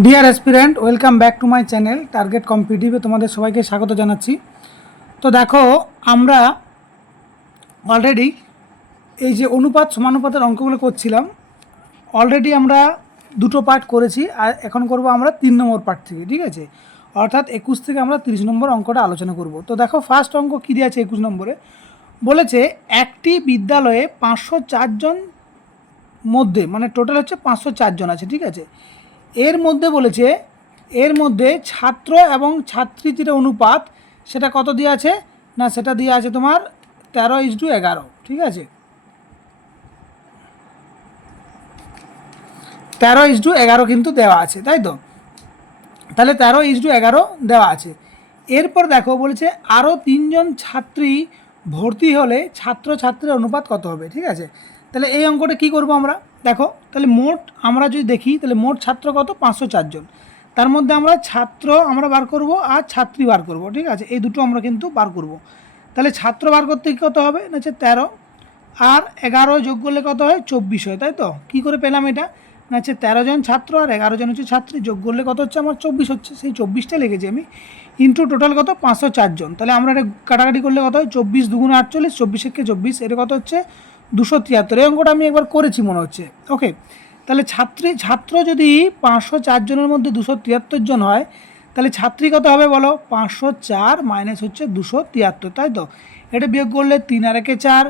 Deer aspirant, welcome back to my channel target কম্পিটিটিভে তোমাদের সবাইকে স্বাগত জানাচ্ছি। তো দেখো, আমরা অলরেডি এই যে অনুপাত সমানুপাতের অঙ্কগুলো করছিলাম, অলরেডি আমরা দুটো পার্ট করেছি, আর এখন করব আমরা 3 নম্বর পার্ট থেকে। ঠিক আছে, অর্থাৎ 21 থেকে আমরা 30 নম্বর অঙ্কটা আলোচনা করব। তো দেখো, ফার্স্ট অঙ্ক কী দিয়ে আছে 21 নম্বরে, বলেছে একটি বিদ্যালয়ে 504 জন মধ্যে, মানে টোটাল হচ্ছে 504 জন আছে। ঠিক আছে, এর মধ্যে বলেছে এর মধ্যে ছাত্র এবং ছাত্রী যেটা অনুপাত সেটা কত দিয়ে আছে না, সেটা দিয়ে আছে তোমার 13:11। ঠিক আছে, 13:11 কিন্তু দেওয়া আছে, তাই তো? তাহলে 13:11 দেওয়া আছে। এরপর দেখো বলেছে আরও 3 জন ছাত্রী ভর্তি হলে ছাত্রছাত্রীর অনুপাত কত হবে। ঠিক আছে, তাহলে এই অঙ্কটা কী করব আমরা, দেখো তাহলে মোট আমরা যদি দেখি তাহলে মোট ছাত্র কত, 504 জন। তার মধ্যে আমরা ছাত্র আমরা বার করব আর ছাত্রী বার করব। ঠিক আছে, এই দুটো আমরা কিন্তু বার করব। তাহলে ছাত্র বার করতে কত হবে না, হচ্ছে 13 আর 11 যোগ করলে কত হয়, 24 হয়, তাই তো? কী করে পেলাম এটা না, হচ্ছে 13 জন ছাত্র আর 11 জন হচ্ছে ছাত্রী, যোগ করলে কত হচ্ছে আমার 24 হচ্ছে। সেই 24টা লিখেছি আমি, ইন্টু টোটাল কত 504 জন। তাহলে আমরা এটা কাটাকাটি করলে কত হয়, 24 দুগুণে 48, 24 একে 24, এটা কত হচ্ছে 273। এই অঙ্কটা আমি একবার করেছি মনে হচ্ছে। ওকে, তাহলে ছাত্র যদি 504 জনের মধ্যে 273 জন হয়, তাহলে ছাত্রী কত হবে বলো, 504 মাইনাস হচ্ছে 273, তাই তো? এটা বিয়োগ করলে 3 আর 1 4,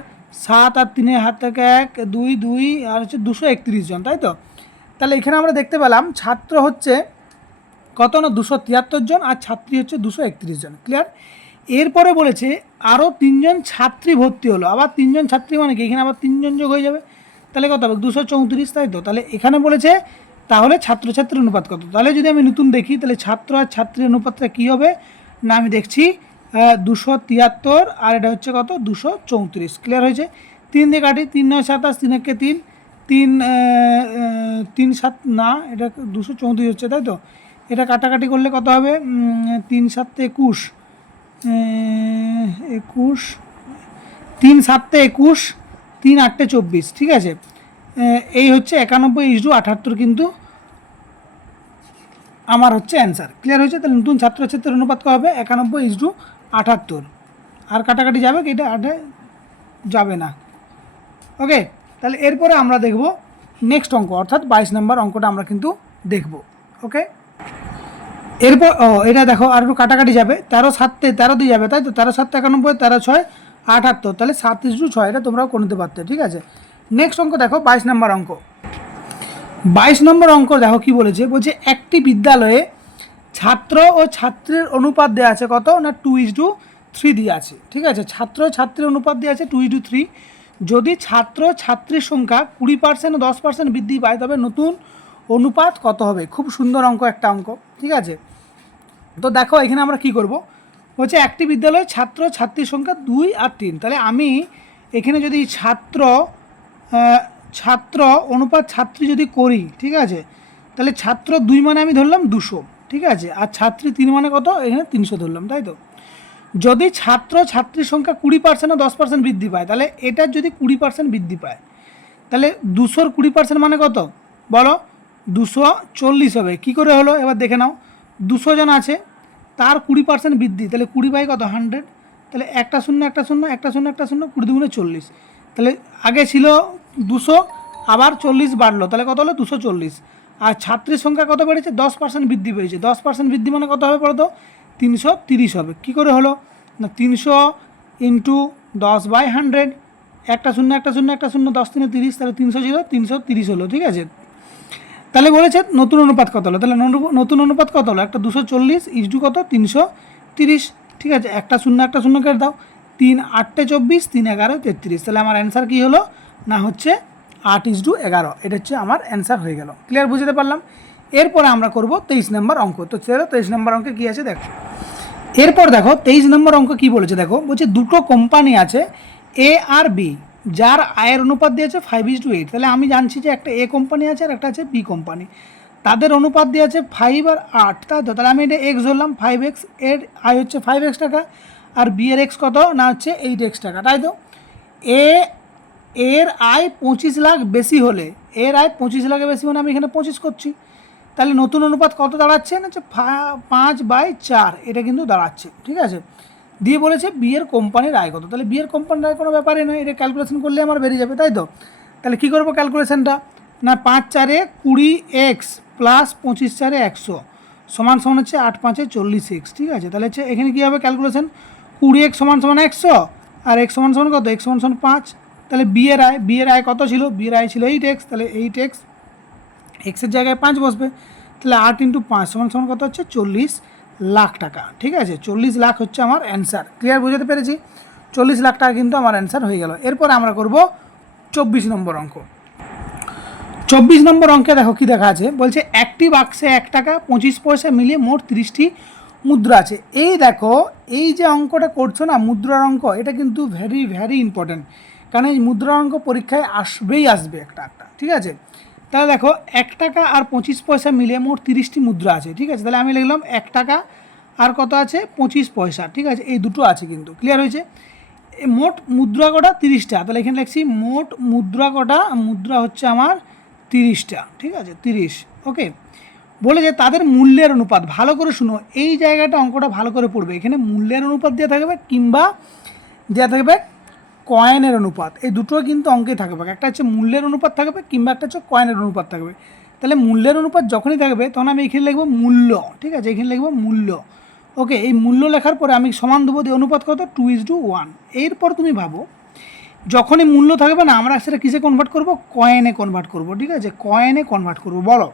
7 আর 3 হাত থেকে 1 2 2 আর হচ্ছে 231 জন, তাই তো? তাহলে এখানে আমরা দেখতে পেলাম ছাত্র হচ্ছে কত না 273 জন আর ছাত্রী হচ্ছে 231 জন। ক্লিয়ার? এরপরে বলেছে আরও 3 জন ছাত্রী ভর্তি হলো। আবার 3 জন ছাত্রী মানে কি, এখানে আবার 3 জন যোগ হয়ে যাবে, তাহলে কত হবে 234, তাই তো? তাহলে এখানে বলেছে তাহলে ছাত্রছাত্রীর অনুপাত কত। তাহলে যদি আমি নতুন দেখি তাহলে ছাত্র আর ছাত্রীর অনুপাতটা কী হবে না, আমি দেখছি 273 আর এটা হচ্ছে কত 234। ক্লিয়ার হয়েছে? 3 দিয়ে কাটি, 3 9 27, 3 একে 3, 3 3 7 না, এটা 234 হচ্ছে, তাই তো? এটা কাটাকাটি করলে কত হবে, 3 7 21, 21, 3 7 21, 3 8 24। ঠিক আছে, এই হচ্ছে 91:78 কিন্তু আমার হচ্ছে অ্যান্সার। ক্লিয়ার হয়েছে? তাহলে নতুন ছাত্রছাত্রীর অনুপাত কত হবে, 91:78। আর কাটাকাটি যাবে কি, এটা 8 যাবে না। ওকে, তাহলে এরপরে আমরা দেখব নেক্সট অঙ্ক, অর্থাৎ 22 নম্বর অঙ্কটা আমরা কিন্তু দেখব। ওকে, এরপর এটা দেখো আর একটু কাটাকাটি যাবে, 13 7 13 দিয়ে যাবে, তাই তো? 13 7 91, 13 6 78, তাহলে 7:6, এটা তোমরাও করে নিতে পারতে। ঠিক আছে, নেক্সট অঙ্ক দেখো 22 নম্বর অঙ্ক। 22 নম্বর অঙ্ক দেখো কি বলেছে, বলছে একটি বিদ্যালয়ে ছাত্র ও ছাত্রীর অনুপাত দেওয়া আছে কত না, 2:3 দিয়ে আছে। ঠিক আছে, ছাত্র ছাত্রীর অনুপাত দেওয়া আছে 2:3। যদি ছাত্র ছাত্রীর সংখ্যা 20% ও 10% বৃদ্ধি পায় তবে নতুন অনুপাত কত হবে। খুব সুন্দর অঙ্ক, একটা অঙ্ক। ঠিক আছে, তো দেখো এখানে আমরা কি করব, বলছে একটি বিদ্যালয়ে ছাত্র ছাত্রীর সংখ্যা 2 আর 3। তাহলে আমি এখানে যদি ছাত্র অনুপাত ছাত্রী যদি করি, ঠিক আছে, তাহলে ছাত্র 2 মানে আমি ধরলাম 200। ঠিক আছে, আর ছাত্রী 3 মানে কত, এখানে 300 ধরলাম, তাই তো? যদি ছাত্র ছাত্রীর সংখ্যা 20% ও 10% বৃদ্ধি পায়, তাহলে এটার যদি 20% বৃদ্ধি পায়, তাহলে 200-র 20% মানে কত বলো, 240 হবে। কী করে হলো এবার দেখে নাও, 200 জন আছে, তার 20% বৃদ্ধি, তাহলে 20 বাই কত 100, তাহলে একটা শূন্য একটা শূন্য একটা শূন্য একটা শূন্য, 20 দুগুণে 40। তাহলে আগে ছিল 200, আবার 40 বাড়লো, তাহলে কত হলো 240। আর ছাত্রীর সংখ্যা কত বেড়েছে, 10% বৃদ্ধি পেয়েছে। 10% বৃদ্ধি মানে কত হবে বলো তো, 330 হবে। কী করে হলো না, 300 ইন্টু 10/100, একটা শূন্য একটা শূন্য একটা শূন্য, 10 3 30, তাহলে 300 ছিল 330 হলো। ঠিক আছে, তাহলে বলেছে নতুন অনুপাত কত হলো, তাহলে নতুন অনুপাত কত হলো, একটা 240 কত 330। ঠিক আছে, একটা শূন্য একটা শূন্য কেটে দাও, 3 8 24, 3 11 33। তাহলে আমার অ্যান্সার কী হলো না, হচ্ছে 8:11। এটা হচ্ছে আমার অ্যান্সার হয়ে গেল। ক্লিয়ার, বুঝতে পারলাম? এরপরে আমরা করব 23 নম্বর অঙ্ক। তো চলো 23 নম্বর অঙ্কে কী আছে দেখো। এরপর দেখো 23 নম্বর অঙ্ক কী বলেছে, দেখো বলছে দুটো কোম্পানি আছে এ আর বি, যার আয়ের অনুপাত দিয়েছে 5:8। তাহলে আমি জানছি যে একটা এ কোম্পানি আছে আর একটা আছে বি কোম্পানি, তাদের অনুপাত দিয়েছে 5 আর 8, তাই তো? তাহলে আমি এটা এক্স ধরলাম, 5x, এর আয় হচ্ছে 5x টাকা, আর বি এর এক্স কত না হচ্ছে 8x টাকা, তাই তো? এর আয় 25 লাখ বেশি হলে, এর আয় 25 লাখের বেশি মানে আমি এখানে 25 করছি, তাহলে নতুন অনুপাত কত দাঁড়াচ্ছে না, হচ্ছে 5/4 এটা কিন্তু দাঁড়াচ্ছে, ঠিক আছে। দিয়ে বলেছে বিয়ের কোম্পানির আয় কত, তাহলে বিয়ের কোম্পানির আয় কোনো ব্যাপারই নয়, এটা ক্যালকুলেশন করলে আমার বেরিয়ে যাবে, তাই তো। তাহলে কী করবো ক্যালকুলেশনটা, না 5×4 = 20x প্লাস 25×4 = 100 সমান সমান হচ্ছে 8×5 = 40x, ঠিক আছে। তাহলে হচ্ছে এখানে কী হবে ক্যালকুলেশন, 20x সমান সমান 100 আর x সমান সমান কত, x সমান সমান 5। তাহলে বিয়ের আয় কত ছিল, বিয়ের আয় ছিল 8x, তাহলে 8x এক্সের জায়গায় 5 বসবে, তাহলে 8×5 সমান সমান কত হচ্ছে 40 লাখ টাকা, ঠিক আছে। 40 লাখ হচ্ছে আমার অ্যান্সার, ক্লিয়ার বুঝাতে পেরেছি। 40 লাখ টাকা কিন্তু আমার অ্যান্সার হয়ে গেল। এরপর আমরা করব 24 নম্বর অঙ্ক। 24 নম্বর অঙ্কে দেখো কি দেখা আছে, বলছে একটি বাক্সে 1 টাকা 25 পয়সা মিলিয়ে মোট 30টি মুদ্রা আছে। এই দেখো এই যে অঙ্কটা করছো না মুদ্রার অঙ্ক, এটা কিন্তু ভেরি ভেরি ইম্পর্ট্যান্ট, কারণ এই মুদ্রার অঙ্ক পরীক্ষায় আসবে একটা, ঠিক আছে। তাহলে দেখো 1 টাকা আর 25 পয়সা মিলিয়ে মোট 30টি মুদ্রা আছে, ঠিক আছে। তাহলে আমি লিখলাম 1 টাকা আর কত আছে 25 পয়সা, ঠিক আছে, এই দুটো আছে কিন্তু, ক্লিয়ার হয়েছে। মোট মুদ্রা কটা 30টা, তাহলে এখানে লিখছি মোট মুদ্রা কটা, মুদ্রা হচ্ছে আমার 30টা, ঠিক আছে 30, ওকে। বলে যে তাদের মূল্যের অনুপাত, ভালো করে শুনো এই জায়গাটা অঙ্কটা ভালো করে পড়বে, এখানে মূল্যের অনুপাত দেওয়া থাকবে কিংবা দেওয়া থাকবে কয়েনের অনুপাত, এই দুটো কিন্তু অঙ্কে থাকবে, একটা হচ্ছে মূল্যের অনুপাত থাকবে কিংবা একটা হচ্ছে কয়েনের অনুপাত থাকবে। তাহলে মূল্যের অনুপাত যখনই থাকবে তখন আমি এখানে লিখবো মূল্য, ঠিক আছে, এখানে লিখবো মূল্য, ওকে। এই মূল্য লেখার পরে আমি সমান দেবো, দিয়ে অনুপাত কত 2:1। এরপর তুমি ভাবো যখনই মূল্য থাকবে না আমরা সেটা কিসে কনভার্ট করব, কয়েনে কনভার্ট করব, ঠিক আছে, কয়েনে কনভার্ট করব। বলো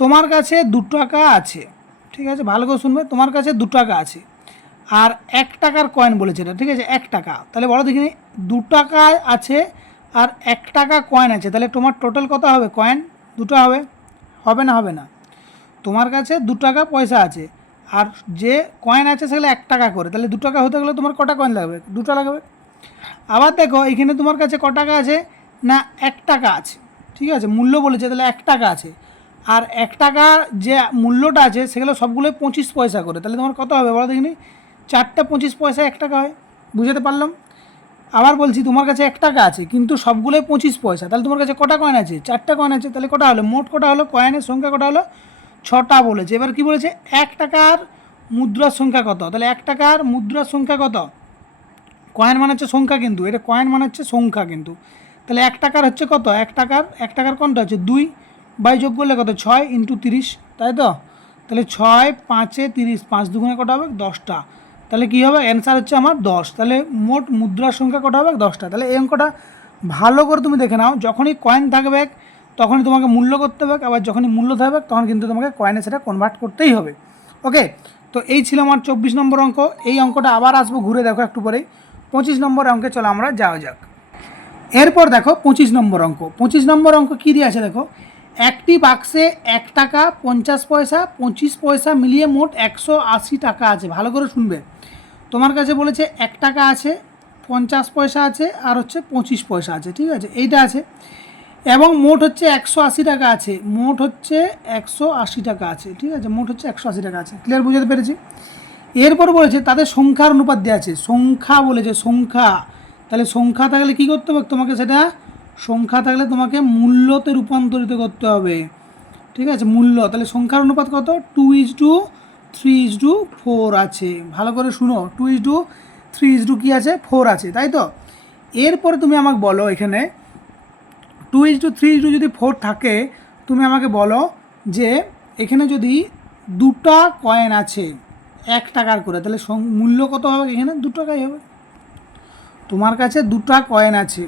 তোমার কাছে 2 টাকা আছে, ঠিক আছে, ভালো করে শুনবে, তোমার কাছে 2 টাকা আছে আর 1 টাকার কয়েন বলেছে এটা, ঠিক আছে 1 টাকা। তাহলে বলো দেখিনি 2 টাকা আছে আর 1 টাকা কয়েন আছে, তাহলে তোমার টোটাল কত হবে, কয়েন 2টা হবে না। তোমার কাছে 2 টাকা পয়সা আছে আর যে কয়েন আছে সেগুলো 1 টাকা করে, তাহলে 2 টাকা হতে গেলে তোমার কটা কয়েন লাগবে, 2টা লাগবে। আবার দেখো এখানে তোমার কাছে ক টাকা আছে, না 1 টাকা আছে, ঠিক আছে, মূল্য বলেছে তাহলে 1 টাকা আছে আর 1 টাকার যে মূল্যটা আছে সেগুলো সবগুলোই 25 পয়সা করে, তাহলে তোমার কত হবে বলো দেখিনি, 4টা 25 পয়সা 1 টাকা হয়, বুঝতে পারলাম। আবার বলছি তোমার কাছে 1 টাকা আছে কিন্তু সবগুলোই 25 পয়সা, তাহলে তোমার কাছে কটা কয়েন আছে, 4টা কয়েন আছে, তাহলে কটা হলো, মোট কটা হলো, কয়েনের সংখ্যা কটা হলো, 6টা বলেছে। এবার কি বলেছে 1 টাকার মুদ্রার সংখ্যা কত, তাহলে 1 টাকার মুদ্রার সংখ্যা কত, কয়েন মানে হচ্ছে সংখ্যা, কিন্তু এটা কয়েন মানে হচ্ছে সংখ্যা কিন্তু, তাহলে 1 টাকার হচ্ছে কত, 1 টাকার কোনটা হচ্ছে 2 বাই যোগ করলে কত 6 × 30, তাই তো। তাহলে 6 5 30, 5 দুগুণে কটা হবে 10টা, তাহলে কী হবে অ্যান্সার হচ্ছে আমার 10। তাহলে মোট মুদ্রার সংখ্যা কটা হবে 10টা। তাহলে এই অঙ্কটা ভালো করে তুমি দেখে নাও, যখনই কয়েন থাকবে তখনই তোমাকে মূল্য করতে হবে, আবার যখনই মূল্য থাকবে তখন কিন্তু তোমাকে কয়েনে সেটা কনভার্ট করতেই হবে, ওকে। তো এই ছিল আমার 24 নম্বর অঙ্ক। এই অঙ্কটা আবার আসবো ঘুরে দেখো একটু পরেই। 25 নম্বর অঙ্কে চলো আমরা যাওয়া যাক। এরপর দেখো 25 নম্বর অঙ্ক। 25 নম্বর অঙ্ক কী দিয়ে আছে দেখো, একটি বাক্সে 1 টাকা 50 পয়সা 25 পয়সা মিলিয়ে মোট 180 টাকা আছে, ভালো করে শুনবে। তোমার কাছে বলেছে 1 টাকা আছে 50 পয়সা আছে আর হচ্ছে 25 পয়সা আছে, ঠিক আছে, এইটা আছে, এবং মোট হচ্ছে 180 টাকা আছে, মোট হচ্ছে 180 টাকা আছে, ঠিক আছে, মোট হচ্ছে 180 টাকা আছে, ক্লিয়ার বুঝতে পেরেছি। এরপর বলেছে তাদের সংখ্যার অনুপাত দেওয়া আছে, সংখ্যা বলেছে সংখ্যা, তাহলে সংখ্যা থাকলে কী করতে হবে তোমাকে, সেটা সংখ্যা থাকলে তোমাকে মূল্যতে রূপান্তরিত করতে হবে, ঠিক আছে, মূল্য। তাহলে সংখ্যার অনুপাত কত 2:3:4 আছে, ভালো করে শুনো 2:3 কী আছে 4 আছে, তাই তো। এরপরে তুমি আমাকে বলো এখানে 2:3 যদি 4 থাকে তুমি আমাকে বলো যে এখানে যদি 2টা কয়েন আছে 1 টাকার করে, তাহলে মূল্য কত হবে, এখানে 2 টাকাই হবে। তোমার কাছে 2টা কয়েন আছে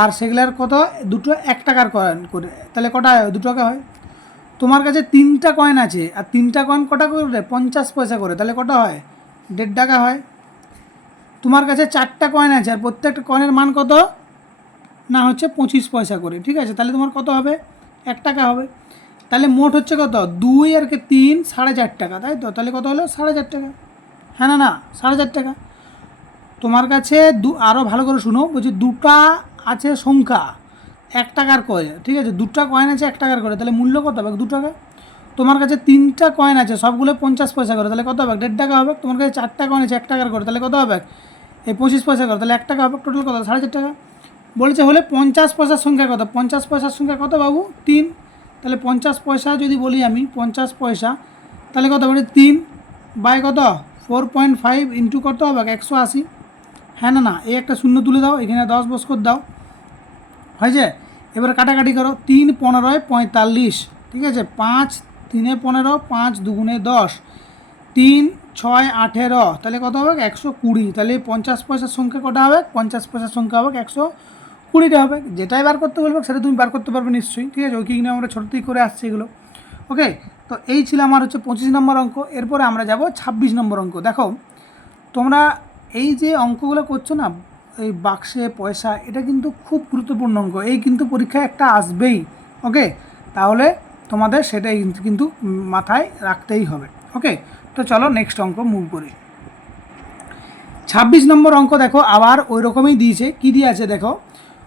আর সেগুলার কত, দুটো 1 টাকার কয়েন করে, তাহলে কটা হয় 2 টাকা হয়। তোমার কাছে 3টা কয়েন আছে আর 3টা কয়েন কটা করে 50 পয়সা করে, তাহলে কটা হয় 1.5 টাকা হয়। তোমার কাছে 4টা কয়েন আছে আর প্রত্যেকটা কয়েনের মান কত, না হচ্ছে 25 পয়সা করে, ঠিক আছে, তাহলে তোমার কত হবে 1 টাকা হবে। তাহলে মোট হচ্ছে কত 2 আর 3 4.5 টাকা, তাই তো, তাহলে কত হলো 4.5 টাকা, হ্যাঁ না 4.5 টাকা। তোমার কাছে আরও ভালো করে শুনো, বলছি 2টা আছে সংখ্যা 1 টাকার কয়েন, ঠিক আছে, 2টা কয়েন আছে 1 টাকার করে, তাহলে মূল্য কত হবে 2 টাকা। তোমার কাছে 3টা কয়েন আছে সবগুলো 50 পয়সা করে, তাহলে কত হবে 1.5 টাকা হবে। তোমার কাছে 4টা কয়েন আছে 1 টাকার করে, তাহলে কত হবে এই 25 পয়সা করে, তাহলে 1 টাকা হবে, টোটাল কত 4.5 টাকা। বলেছে হলে 50 পয়সার সংখ্যা কত, 50 পয়সার সংখ্যা কত বাবু 3, তাহলে 50 পয়সা যদি বলি আমি 50 পয়সা, তাহলে কত হবে 3 বাই কত 4.5 ইন্টু কত হবে 180। হ্যাঁ না এই একটা শূন্য তুলে দাও, এখানে 10 বস করে দাও, হয়েছে। এবার কাটাকাটি করো, 3 15 45, ঠিক আছে, 5 3 15, 5 2 10, 3 6 18, তাহলে কত হবে 120। তাহলে 50 পয়সার সংখ্যা কটা হবে, 50 পয়সার সংখ্যা হবে 120টা হবে। যেটাই বার করতে বলবো সেটা তুমি বার করতে পারবে নিশ্চয়ই, ঠিক আছে। ওই কিনে আমরা ছোটো থেকে করে আসছি এগুলো, ওকে। তো এই ছিল আমার হচ্ছে 25 নম্বর অঙ্ক। এরপরে আমরা যাব 26 নম্বর অঙ্ক। দেখো তোমরা এই যে অঙ্কগুলো করছো না, এই বাক্সে পয়সা, এটা কিন্তু খুব গুরুত্বপূর্ণ অঙ্ক, এই কিন্তু পরীক্ষায় একটা আসবেই, ওকে। তাহলে তোমাদের সেটাই কিন্তু মাথায় রাখতেই হবে, ওকে। তো চলো নেক্সট অঙ্ক মুভ করি। 26 নম্বর অঙ্ক দেখো আবার ওই রকমই দিয়েছে। কী দিয়ে আছে দেখো,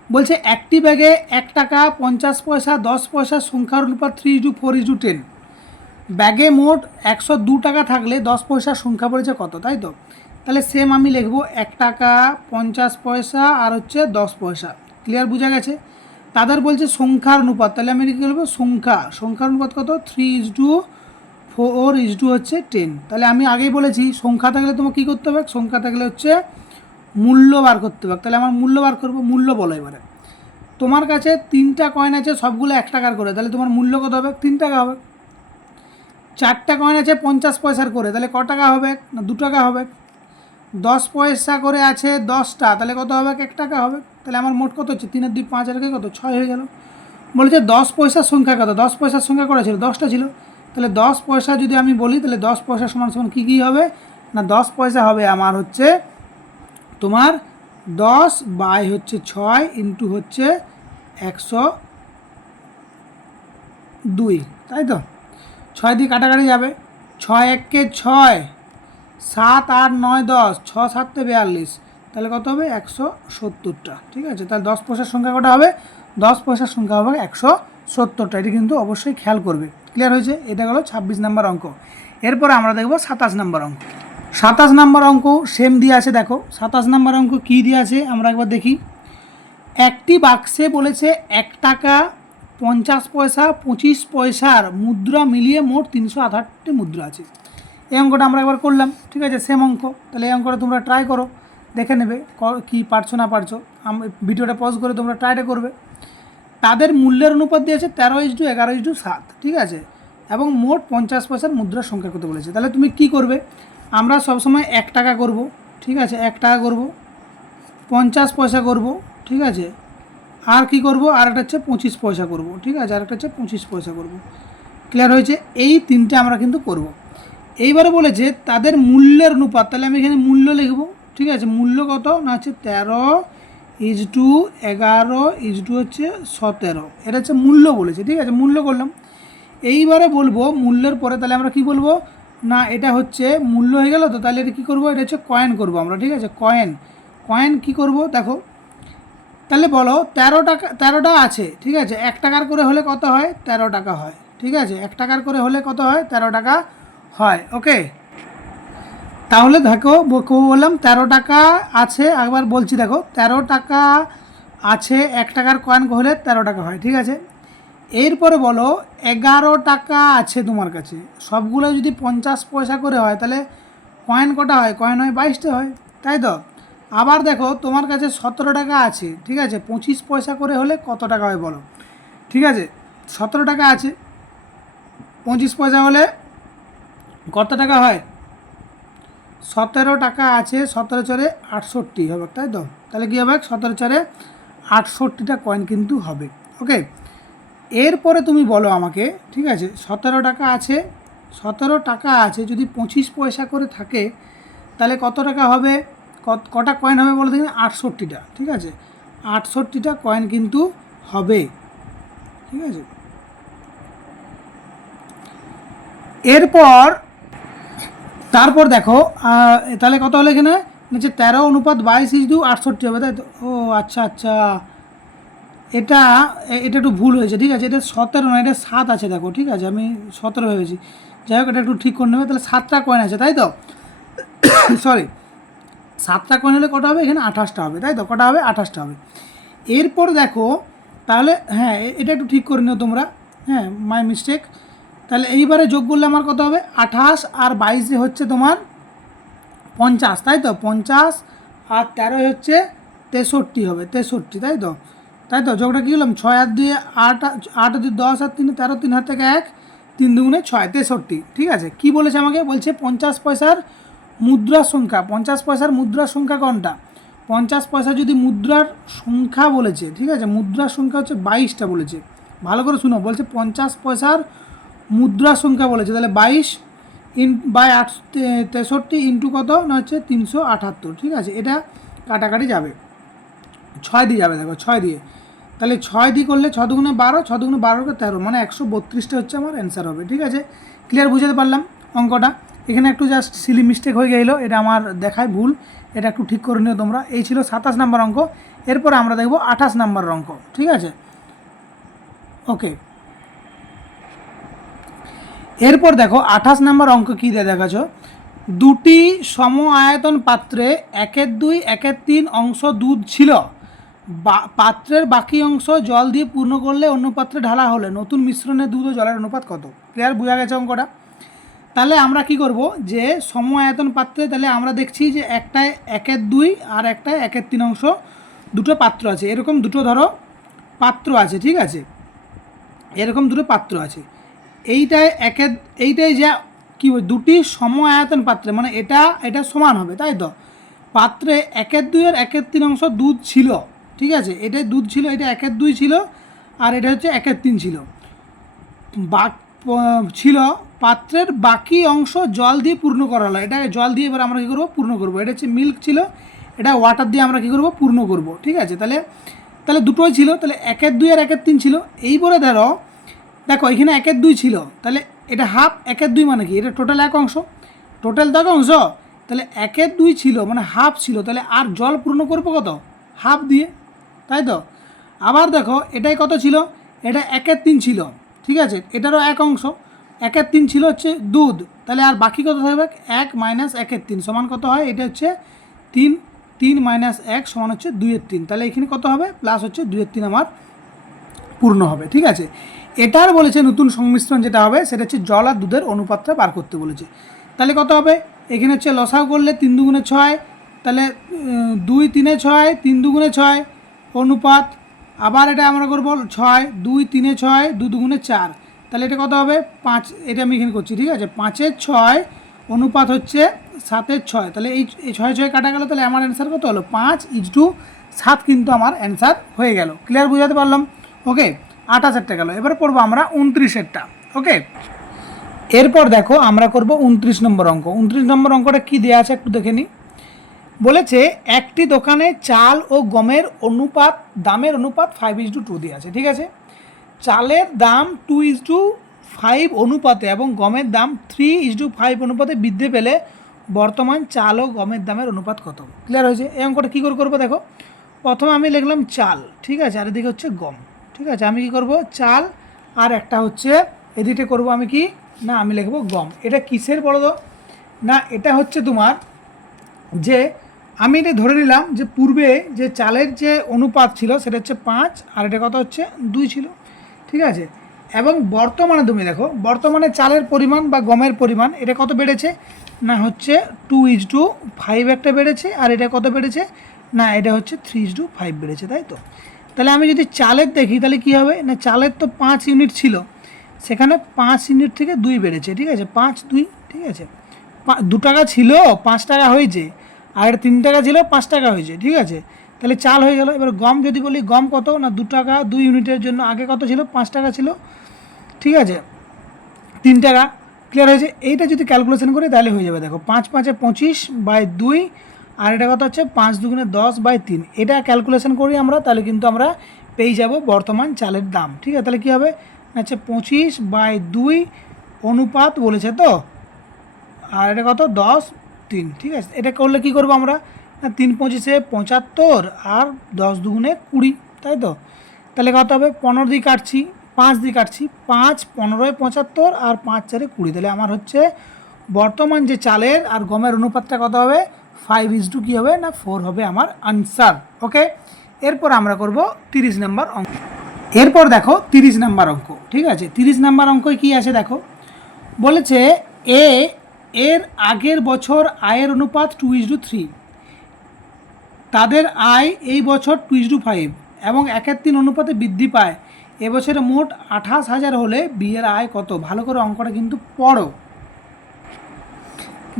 বলছে একটি ব্যাগে 1 টাকা 50 পয়সা 10 পয়সা সংখ্যার অনুপাত 3:4:10। ব্যাগে মোট 102 টাকা থাকলে 10 পয়সার সংখ্যা পড়েছে কত, তাই তো। তাহলে সেম আমি লিখবো 1 টাকা 50 পয়সা আর হচ্ছে 10 পয়সা, ক্লিয়ার, বোঝা গেছে। তাদের বলছে সংখ্যার অনুপাত, তাহলে আমি কী বলবো সংখ্যার অনুপাত কত 3:4 হচ্ছে 10। তাহলে আমি আগেই বলেছি সংখ্যা থাকলে তোমাকে কী করতে হবে, সংখ্যা থাকলে হচ্ছে মূল্য বার করতে হবে। তাহলে আমার মূল্য বার করবো, মূল্য বলো এবারে। তোমার কাছে 3টা কয়েন আছে সবগুলো 1 টাকার করে, তাহলে তোমার মূল্য কত হবে 3 টাকা হবে। 4টা কয়েন আছে 50 পয়সার করে, তাহলে ক টাকা হবে না 2 টাকা হবে। 10 পয়সা করে আছে 10টা, তাহলে কত হবে 1 টাকা হবে। তাহলে আমার মোট কত হচ্ছে 3 আর 2 5 আর কত 6 হয়ে গেল। বলেছে 10 পয়সার সংখ্যা কত, 10 পয়সার সংখ্যা কটা ছিল 10টা ছিল। তাহলে 10 পয়সা যদি আমি বলি তাহলে 10 পয়সা সমান সমান কী হবে না 10 পয়সা হবে আমার হচ্ছে তোমার 10 বাই হচ্ছে 6 ইন্টু হচ্ছে 102, তাই তো। 6 দিয়ে কাটাকাটি যাবে, 6 1 6, 7 8 9 10, 6 7 42, তাহলে কত হবে 170টা, ঠিক আছে। তাহলে 10 পয়সার সংখ্যা কটা হবে, 10 পয়সার সংখ্যা হবে 170টা। এটি কিন্তু অবশ্যই খেয়াল করবে, ক্লিয়ার হয়েছে। এটা হলো 26 নম্বর অঙ্ক। এরপরে আমরা দেখব 27 নম্বর অঙ্ক। 27 নম্বর অঙ্ক সেম দিয়ে আছে। দেখো 27 নম্বর অঙ্ক কী দিয়ে আছে আমরা একবার দেখি। একটি বাক্সে বলেছে 1 টাকা 50 পয়সা 25 পয়সার মুদ্রা মিলিয়ে মোট 328টি মুদ্রা আছে। এই অঙ্কটা আমরা একবার করলাম, ঠিক আছে, সেম অঙ্ক। তাহলে এই অঙ্কটা তোমরা ট্রাই করো, দেখে নেবে কি পারছো না পারছো। ভিডিওটা পজ করে তোমরা ট্রাইটা করবে। তাদের মূল্যের অনুপাত দিয়েছে 13:11:7, ঠিক আছে, এবং মোট 50 পয়সার মুদ্রার সংখ্যা কত বলেছে। তাহলে তুমি কি করবে, আমরা সবসময় 1 টাকা করব, ঠিক আছে, 1 টাকা করব, 50 পয়সা করব, ঠিক আছে, আর কি করব, আর একটা হচ্ছে 25 পয়সা করব, ঠিক আছে, আর একটা হচ্ছে 25 পয়সা করব, ক্লিয়ার হয়েছে। এই তিনটে আমরা কিন্তু করব। এইবারে বলেছে তাদের মূল্যের অনুপাত, তাহলে আমি এখানে মূল্য লিখব, ঠিক আছে। মূল্য কত না হচ্ছে 13:11 হচ্ছে 17, এটা হচ্ছে মূল্য বলেছে, ঠিক আছে, মূল্য করলাম। এইবারে বলবো মূল্যের পরে তাহলে আমরা কি বলবো না এটা হচ্ছে মূল্য হয়ে গেল তো, তাহলে এটা কী করবো, এটা হচ্ছে কয়েন করবো আমরা, ঠিক আছে। কয়েন কি করব দেখো, তাহলে বলো 13টা আছে, ঠিক আছে, 1 টাকার করে হলে কত হয় 13 টাকা হয়, ঠিক আছে, 1 টাকার করে হলে কত হয় 13 টাকা হয়, ওকে। তাহলে দেখো বললাম 13 টাকা আছে, একবার বলছি দেখো 13 টাকা আছে, 1 টাকার কয়েন হলে 13 টাকা হয়, ঠিক আছে। এরপরে বলো 11 টাকা আছে তোমার কাছে, সবগুলো যদি 50 পয়সা করে হয় তাহলে কয়েন কটা হয়, কয়েন হয় 22টা হয়, তাই তো। আবার দেখো তোমার কাছে 17 টাকা আছে, ঠিক আছে, 25 পয়সা করে হলে কত টাকা হয় বলো, ঠিক আছে। 17 টাকা আছে, 25 পয়সা হলে কত টাকা হয়, 17 টাকা আছে, 17 4 68 হবে, তাই তো। তাহলে কী হবে 17 4 68টা কয়েন কিন্তু হবে, ওকে। এরপরে তুমি বলো আমাকে, ঠিক আছে, 17 টাকা আছে, 17 টাকা আছে যদি 25 পয়সা করে থাকে তাহলে কত টাকা হবে, কটা কয়েন হবে বলো দেখি, 68টা, ঠিক আছে, 68টা কয়েন কিন্তু হবে, ঠিক আছে। তারপর দেখো তাহলে কত হলো এখানে নিচে 13:22:68 হবে, তাই তো। ও আচ্ছা, এটা একটু ভুল হয়েছে, ঠিক আছে, এটা 17 নয়, এটা 7 আছে দেখো, ঠিক আছে, আমি 17 ভেবেছি, যাই হোক এটা একটু ঠিক করে নেবে। তাহলে 7টা কয়েন আছে, তাই তো, সরি 7টা কয়েন হলে কটা হবে এখানে 28টা হবে, তাই তো, কটা হবে 28টা হবে। এরপর দেখো তাহলে হ্যাঁ এটা একটু ঠিক করে নিও তোমরা, হ্যাঁ, মাই মিস্টেক। তাহলে এইবারে যোগ করলে আমার কত হবে, 28 আর 22 হচ্ছে তোমার 50, তাই তো? 50 আর 13 হচ্ছে 63 হবে, 63, তাই তো? তাই তো, যোগটা কী করলাম, 6 আর 2 8, 8 2 10 আর 3 13, 3 হাত থেকে 1, 3 2 6, 63, ঠিক আছে? কি বলেছে আমাকে, বলছে 50 পয়সার মুদ্রার সংখ্যা, 50 পয়সার মুদ্রার সংখ্যা কোনটা? 50 পয়সা যদি মুদ্রার সংখ্যা বলেছে, ঠিক আছে, মুদ্রার সংখ্যা হচ্ছে 22টা বলেছে, ভালো করে শুনো, বলছে 50 পয়সার মুদ্রার সংখ্যা বলেছে, তাহলে 22 বাই 63 ইন্টু কত না হচ্ছে 378, ঠিক আছে? এটা কাটাকাটি যাবে, 6 দিয়ে যাবে, দেখো 6 দিয়ে, তাহলে 6 দিয়ে করলে 6 দুগুণে 12, 6 দুগুণে 12 13, মানে 132টা হচ্ছে আমার অ্যান্সার হবে, ঠিক আছে? ক্লিয়ার, বুঝাতে পারলাম অঙ্কটা? এখানে একটু জাস্ট সিলি মিস্টেক হয়ে গেলো, এটা আমার দেখায় ভুল, এটা একটু ঠিক করে নিও তোমরা। এই ছিল 27 নম্বর অঙ্ক। এরপর আমরা দেখব 28 নম্বর অঙ্ক, ঠিক আছে? ওকে, এরপর দেখো 28 নম্বর অঙ্ক কী দিয়ে দেখাচ্ছ, দুটি সম আয়তন পাত্রে 1/2 1/3 অংশ দুধ ছিল, পাত্রের বাকি অংশ জল দিয়ে পূর্ণ করলে অন্য পাত্রে ঢালা হলে নতুন মিশ্রণে দুধ ও জলের অনুপাত কত? ক্লিয়ার, বোঝা গেছে অঙ্কটা? তাহলে আমরা কি করব, যে সম আয়তন পাত্রে তাহলে আমরা দেখছি যে একটায় 1/2 আর একটায় 1/3 অংশ দুটো পাত্র আছে, এরকম দুটো ধরো পাত্র আছে, ঠিক আছে? এরকম দুটো পাত্র আছে, এইটাই যা কি দুটি সম আয়তন পাত্রে, মানে এটা সমান হবে, তাই তো? পাত্রে 1/2 আর 1/3 অংশ দুধ ছিল, ঠিক আছে? এটাই দুধ ছিল, এটা 1/2 ছিল, আর এটা হচ্ছে 1/3 ছিল, ছিল, পাত্রের বাকি অংশ জল দিয়ে পূর্ণ করা হলো, এটা জল দিয়ে এবার আমরা কী করবো, পূর্ণ করবো। এটা হচ্ছে মিল্ক ছিল, এটা ওয়াটার দিয়ে আমরা কী করবো, পূর্ণ করব, ঠিক আছে? তাহলে দুটোই ছিল, তাহলে 1/2 আর 1/3 ছিল। এইবারে দেখো এখানে 1/2 ছিল, তাহলে এটা হাফ, 1/2 মানে কি, এটা টোটাল এক অংশ, টোটাল তো এক অংশ, তাহলে 1/2 ছিল মানে হাফ ছিল, তাহলে আর জল পূর্ণ করবো কত, হাফ দিয়ে, তাই তো? আবার দেখো এটাই কত ছিল, এটা 1/3 ছিল, ঠিক আছে? এটারও এক অংশ, 1/3 ছিল হচ্ছে দুধ, তাহলে আর বাকি কত থাকবে, 1 - 1/3 সমান কত হয়, এটা হচ্ছে 3, 3 - 1 সমান হচ্ছে 2/3, তাহলে এখানে কত হবে, প্লাস হচ্ছে 2/3 আমার পূর্ণ হবে, ঠিক আছে? এটার বলেছে নতুন সংমিশ্রণ যেটা হবে সেটা হচ্ছে জল আর দুধের অনুপাতটা বার করতে বলেছে। তাহলে কত হবে, এখানে হচ্ছে লসাও করলে 3 2 6, তাহলে 2 3 6, 3 2 6 অনুপাত, আবার এটা আমরা করবো 6, 2 3 6, 2 2 4, তাহলে এটা কত হবে 5, এটা আমি এখানে করছি, ঠিক আছে? 5 6 অনুপাত হচ্ছে 7 6, তাহলে এই 6 6 কাটা গেল, তাহলে আমার অ্যান্সার কত হলো, 5:7 কিন্তু আমার অ্যান্সার হয়ে গেল। ক্লিয়ার, বুঝাতে পারলাম? ওকে, 28 গেল। এবার পড়বো আমরা 29। ওকে, এরপর দেখো আমরা করব 29 নম্বর অঙ্ক। 29 নম্বর অঙ্কটা কী দেওয়া আছে একটু দেখে নিই। বলেছে একটি দোকানে চাল ও গমের দামের অনুপাত 5:2 দেওয়া আছে, ঠিক আছে? চালের দাম 2:5 অনুপাতে এবং গমের দাম 3:5 অনুপাতে বৃদ্ধি পেলে বর্তমান চাল ও গমের দামের অনুপাত কত? ক্লিয়ার হয়েছে? এই অঙ্কটা কী করে করবো দেখো, প্রথমে আমি লিখলাম চাল, ঠিক আছে, আর এদিকে হচ্ছে গম, ঠিক আছে? আমি কি করব, চাল আর একটা হচ্ছে এদিকে করব আমি কি না, আমি লিখব গম। এটা কিসের বলো তো, না এটা হচ্ছে তোমার, যে আমি এটা ধরে নিলাম যে পূর্বে যে চালের যে অনুপাত ছিল সেটা হচ্ছে 5 আর এটা কত হচ্ছে 2 ছিল, ঠিক আছে? এবং বর্তমানে তুমি দেখো, বর্তমানে চালের পরিমাণ বা গমের পরিমাণ এটা কত বেড়েছে, না হচ্ছে 2:5 একটা বেড়েছে, আর এটা কত বেড়েছে, না এটা হচ্ছে 3:5 বেড়েছে, তাই তো? তাহলে আমি যদি চালের দেখি তাহলে কী হবে, না চালের তো 5 ইউনিট ছিল, সেখানে 5 ইউনিট থেকে 2 বেড়েছে, ঠিক আছে? 5 2, ঠিক আছে? 2 টাকা ছিল 5 টাকা হয়েছে, আর 3 টাকা ছিল 5 টাকা হয়েছে, ঠিক আছে? তাহলে চাল হয়ে গেল। এবার গম যদি বলি, গম কত, না 2 টাকা 2 ইউনিটের জন্য আগে কত ছিল, 5 টাকা ছিল, ঠিক আছে? 3 টাকা। ক্লিয়ার হয়েছে? এইটা যদি ক্যালকুলেশন করি তাহলে হয়ে যাবে, দেখো 5 5 25/2, আর এটা কত হচ্ছে 5 2 10/3, এটা ক্যালকুলেশন করি আমরা, তাহলে কিন্তু আমরা পেয়ে যাব বর্তমান চালের দাম, ঠিক আছে? তাহলে কী হবে, আচ্ছা 25/2 অনুপাত বলেছে তো, আর এটা কত 10 3, ঠিক আছে? এটা করলে কি করব আমরা, না 3 25 75 আর 10 2 20, তাই তো? তাহলে কত হবে, 15 দিয়ে কাটছি, 5 দিয়ে কাটছি, 5 15 75 আর 5 4 20, তাহলে আমার হচ্ছে বর্তমান যে চালের আর গমের অনুপাতটা কত হবে, 5:2 কী হবে, না 4 হবে আমার আনসার। ওকে, এরপর আমরা করব 30 নম্বর অঙ্ক। এরপর দেখো 30 নাম্বার অঙ্ক, ঠিক আছে। 30 নাম্বার অঙ্কয় কী আছে দেখো, বলেছে এ এর আগের বছর আয়ের অনুপাত 2:3, তাদের আয় এই বছর 2:5 এবং 1/3 অনুপাতে বৃদ্ধি পায়। এবছরে মোট 28,000 হলে বি এর আয় কত? ভালো করে অঙ্কটা কিন্তু পড়ো।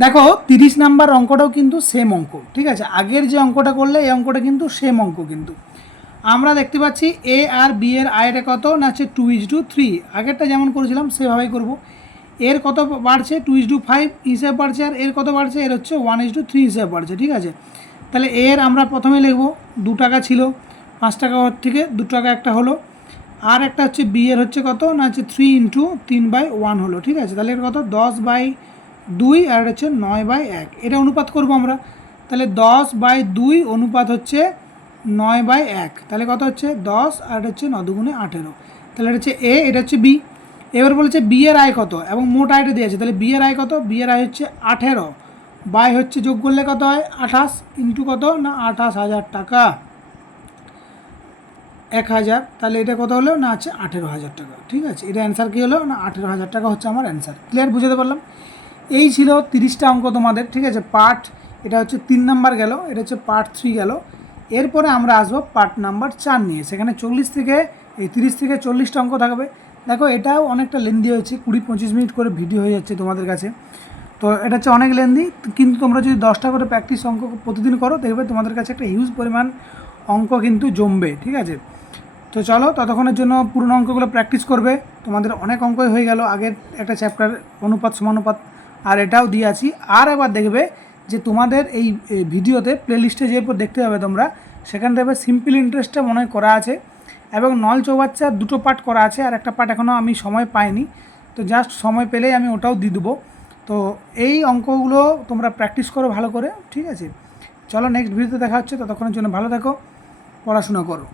দেখো 30 নাম্বার অঙ্কটাও কিন্তু সেম অঙ্ক, ঠিক আছে। আগের যে অঙ্কটা করলে এই অঙ্কটা কিন্তু সেম অঙ্ক। কিন্তু আমরা দেখতে পাচ্ছি এ আর বি এর আয়টা কত না হচ্ছে 2:3, আগেরটা যেমন করেছিলাম সেভাবেই করব। এর কত বাড়ছে? 2:5 হিসেবে বাড়ছে, আর এর কত বাড়ছে? এর হচ্ছে 1:3 হিসেবে বাড়ছে, ঠিক আছে। তাহলে এর আমরা প্রথমে লিখব 2 টাকা ছিল, 5 টাকা থেকে 2 টাকা একটা হলো, আর একটা হচ্ছে বি এর হচ্ছে কত না হচ্ছে 3 × 3/1 হলো, ঠিক আছে। তাহলে এর কত 10/2, আর এটা হচ্ছে 9/1, এটা অনুপাত করব আমরা। তাহলে 10/2 অনুপাত হচ্ছে 9/1, তাহলে কত হচ্ছে 10, আর এটা হচ্ছে 9 × 18, তাহলে এটা হচ্ছে এ, এটা হচ্ছে বি। এবার বলেছে বি এর আয় কত, এবং মোট আয়টা দিয়েছে। তাহলে বি এর আয় কত? বি এর আয় হচ্ছে 18 বাই হচ্ছে যোগ করলে কত হয় 28 ইন্টু কত না 28,000 টাকা, 1,000, তাহলে এটা কত হলো না হচ্ছে 18,000 টাকা, ঠিক আছে। এটা অ্যান্সার কী হলো না 18,000 টাকা হচ্ছে আমার অ্যান্সার। ক্লিয়ার, বুঝতে পারলাম? এই ছিল 30টা অঙ্ক তোমাদের, ঠিক আছে। পার্ট এটা হচ্ছে 3 নাম্বার গেল, এটা হচ্ছে পার্ট 3 গেল। এরপরে আমরা আসবো পার্ট নাম্বার 4 নিয়ে, সেখানে 30 থেকে 40টা অঙ্ক থাকবে। দেখো এটাও অনেকটা লেন্দি হয়েছে, 20-25 মিনিট করে ভিডিও হয়ে যাচ্ছে তোমাদের কাছে, তো এটা হচ্ছে অনেক লেন্দি। কিন্তু তোমরা যদি 10টা করে প্র্যাকটিস অঙ্ক প্রতিদিন করো, দেখবে তোমাদের কাছে একটা হিউজ পরিমাণ অঙ্ক কিন্তু জমবে, ঠিক আছে। তো চলো ততক্ষণের জন্য পুরনো অঙ্কগুলো প্র্যাকটিস করবে। তোমাদের অনেক অঙ্কই হয়ে গেল, আগের একটা চ্যাপ্টার অনুপাত সমানুপাত, আর এটাও দিয়ে আছি। আর একবার দেখবে যে তোমাদের এই ভিডিওতে প্লেলিস্টে যে দেখতে হবে তোমরা, সেখানে দেখবে সিম্পল ইন্টারেস্টটা মনে হয় করা আছে, এবং নল চৌবাচ্চার 2টো পার্ট করা আছে, আর একটা পার্ট এখনও আমি সময় পাইনি, তো জাস্ট সময় পেলেই আমি ওটাও দিয়ে দেবো। তো এই অঙ্কগুলো তোমরা প্র্যাকটিস করো ভালো করে, ঠিক আছে। চলো নেক্সট ভিডিওতে দেখা হচ্ছে, ততক্ষণের জন্য ভালো থাকো, পড়াশোনা করো।